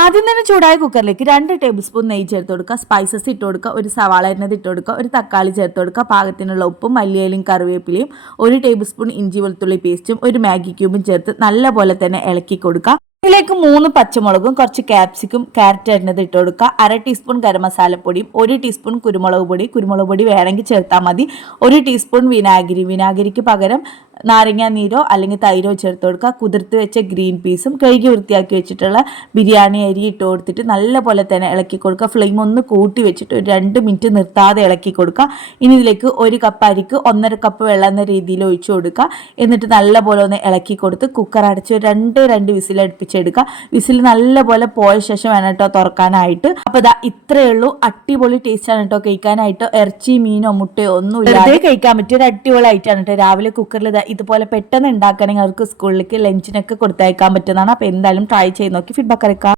ആദ്യം തന്നെ ചൂടായ കുക്കറിലേക്ക് 2 ടേബിൾ സ്പൂൺ നെയ്യ് ചേർത്ത് കൊടുക്കുക, സ്പൈസസ് ഇട്ട് കൊടുക്കുക, ഒരു സവാള അരിഞ്ഞത് ഇട്ട് കൊടുക്കുക, ഒരു തക്കാളി ചേർത്ത് കൊടുക്കുക, പാകത്തിനുള്ള ഉപ്പും മല്ലിയിലയും കറിവേപ്പിലയും, 1 ടേബിൾ സ്പൂൺ ഇഞ്ചി വെളുത്തുള്ളി പേസ്റ്റും, ഒരു മാഗി ക്യൂബും ചേർത്ത് നല്ലപോലെ തന്നെ ഇളക്കി കൊടുക്കുക. ഇതിലേക്ക് 3 പച്ചമുളകും കുറച്ച് ക്യാപ്സിക്കും ക്യാരറ്റ് അരിഞ്ഞത് ഇട്ട് കൊടുക്കുക, 1/2 ടീസ്പൂൺ ഗരം മസാലപ്പൊടിയും, 1 ടീസ്പൂൺ കുരുമുളക് പൊടി വേണമെങ്കിൽ ചേർത്താൽ മതി, 1 ടീസ്പൂൺ വിനാഗിരിക്ക് പകരം നാരങ്ങ നീരോ അല്ലെങ്കിൽ തൈരോ ചേർത്ത് കൊടുക്കുക, കുതിർത്ത് വെച്ച ഗ്രീൻ പീസും കഴുകി വൃത്തിയാക്കി വെച്ചിട്ടുള്ള ബിരിയാണി അരി ഇട്ട് കൊടുത്തിട്ട് നല്ലപോലെ തന്നെ ഇളക്കി കൊടുക്കുക. ഫ്ലെയിം ഒന്ന് കൂട്ടി വെച്ചിട്ട് ഒരു 2 മിനിറ്റ് നിർത്താതെ ഇളക്കി കൊടുക്കുക. ഇനി ഇതിലേക്ക് 1 കപ്പ് അരിക്ക് 1.5 കപ്പ് വെള്ളം എന്ന രീതിയിൽ ഒഴിച്ചു കൊടുക്കുക. എന്നിട്ട് നല്ലപോലെ ഒന്ന് ഇളക്കി കൊടുത്ത് കുക്കർ അടച്ച് 2 വിസിൽ അടുപ്പിച്ചെടുക്കുക. വിസിൽ നല്ലപോലെ പോയ ശേഷം വേണം കേട്ടോ തുറക്കാനായിട്ട്. അപ്പോൾ ഇതാ ഇത്രയേ ഉള്ളൂ. അടിപൊളി ടേസ്റ്റ് ആണ് കേട്ടോ കഴിക്കാനായിട്ട്. ഇറച്ചി മീനോ മുട്ടയോ ഒന്നും ഇല്ലാതെ കഴിക്കാൻ പറ്റിയ ഒരു അടിപൊളി ആയിട്ടാണ് കേട്ടോ. രാവിലെ കുക്കറിൽ ഇതുപോലെ പെട്ടെന്ന് ഉണ്ടാക്കണമെങ്കിൽ അവർക്ക് സ്കൂളിലേക്ക് ലഞ്ചിനൊക്കെ കൊടുത്തയക്കാൻ പറ്റുന്നതാണ്. അപ്പോൾ എന്തായാലും ട്രൈ ചെയ്ത് നോക്കി ഫീഡ്ബാക്ക് അറിയിക്കാം.